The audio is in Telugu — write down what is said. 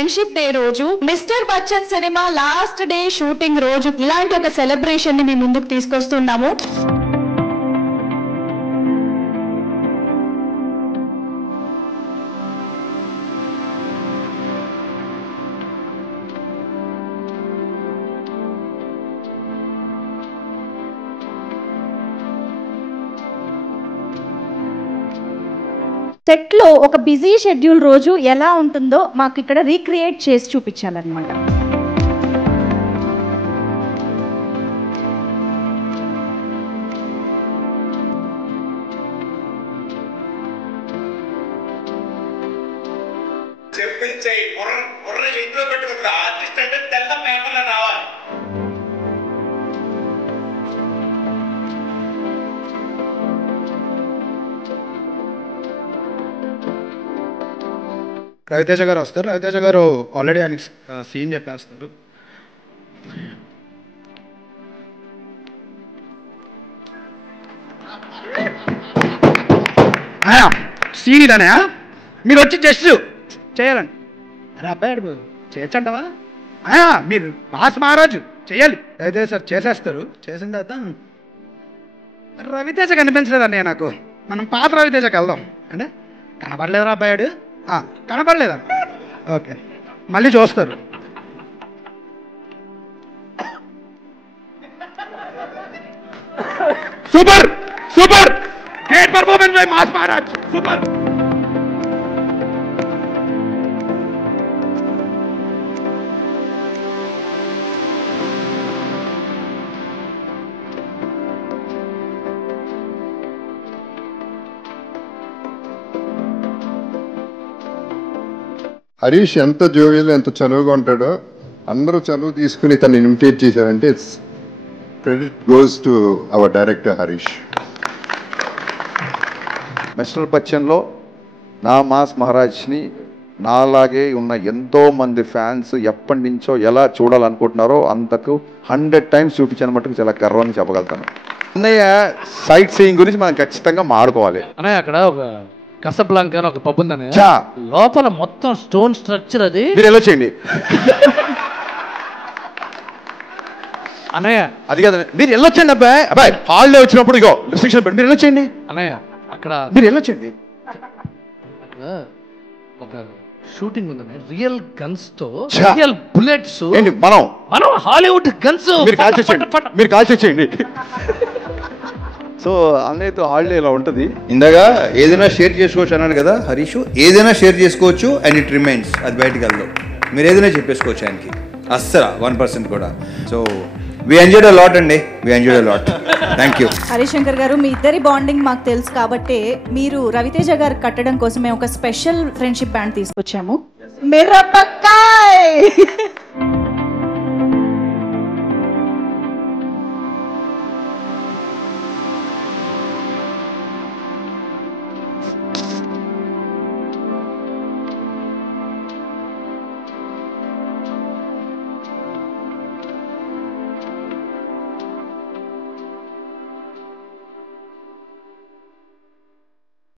ఫ్రెండ్షిప్ డే రోజు, mister Bachchan cinema last day shooting రోజు ఇలాంటి ఒక సెలబ్రేషన్ ని మీ ముందుకు తీసుకొస్తున్నాము. సెట్ లో ఒక బిజీ షెడ్యూల్ రోజు ఎలా ఉంటుందో మాకు ఇక్కడ రీక్రియేట్ చేసి చూపించాలన్నమాట. రవితేజ గారు వస్తారు. రవితేజ గారు ఆల్రెడీ ఆయన సీన్ చెప్పేస్తారు. సీన్ ఇదానే మీరు వచ్చి జస్ట్ చేయాలండి. అరే అబ్బాయి చేయొచ్చంటవా? మీరు మాస్ మహారాజు చేయాలి. రవితేజ సార్ చేసేస్తారు. చేసిన తర్వాత రవితేజ కనిపించలేదండి నాకు. మనం పాత రవితేజకి వెళ్దాం అంటే కనపడలేదురా అబ్బాయాడు. కనపడలేదా? ఓకే, మళ్ళీ చూస్తారు. Super super great performance by mass Maharaj. Super. Harish ఎంత జోవియల్, ఎంత చనువుగా ఉంటాడో. అందరూ చనువు తీసుకుని తను ఇమిటేట్ చేశారంటే it's credit goes to our director Harish. Mister బచ్చన్లో నా మాస్ మహారాజ్ని నాలాగే ఉన్న ఎంతో మంది ఫ్యాన్స్ ఎప్పటి నుంచో ఎలా చూడాలనుకుంటున్నారో అంతకు 100 times చూపించిన మటుకు చాలా గర్వాన్ని చెప్పగలుగుతాను. అన్నయ్య సైట్ సీయింగ్ గురించి మనం ఖచ్చితంగా మాడుకోవాలి. అన్నయ్య అక్కడ ఒక కసబ్లాంకా అని ఒక పబ్ ఉందని, లోపల మొత్తం స్టోన్ స్ట్రక్చర్. అది మీరు ఎలా చేయండి అన్నయ్య. అది కదా మీరు వెళ్ళొచ్చండి అబ్బాయి. అబ్బాయి హాలిడే వచ్చినప్పుడు ఇగో రిస్ట్రిక్షన్ పెట్టి మీరు వెళ్ళొచ్చండి అన్నయ్య. అక్కడ మీరు వెళ్ళొచ్చండి. ఒక షూటింగ్ ఉందని రియల్ గన్స్ తో, రియల్ బుల్లెట్స్. మనం హాలీవుడ్ గన్స్ మీరు కాల్చేయండి. సో అన్నయ్యతో హాలిడే ఇలా ఉంటుంది. ఇందాక ఏదైనా షేర్ చేసుకోవచ్చు అన్నాను కదా హరీష్. ఏదైనా షేర్ చేసుకోవచ్చు అండ్ ఇట్ రిమైన్స్. అది బయటకు వెళ్దాం. మీరు ఏదైనా చెప్పేసుకోవచ్చు ఆయనకి. అస్సలు 1% కూడా. So we enjoyed a lot అండి. We enjoyed a lot. Thank you. Harishankar గారు, మీ ఇద్దరి బాండింగ్ మాకు తెలుసు కాబట్టి మీరు రవితేజ గారు కట్టడం కోసం మేము ఒక స్పెషల్ ఫ్రెండ్షిప్ బ్యాండ్ తీసుకొచ్చాము. మిరపకాయ్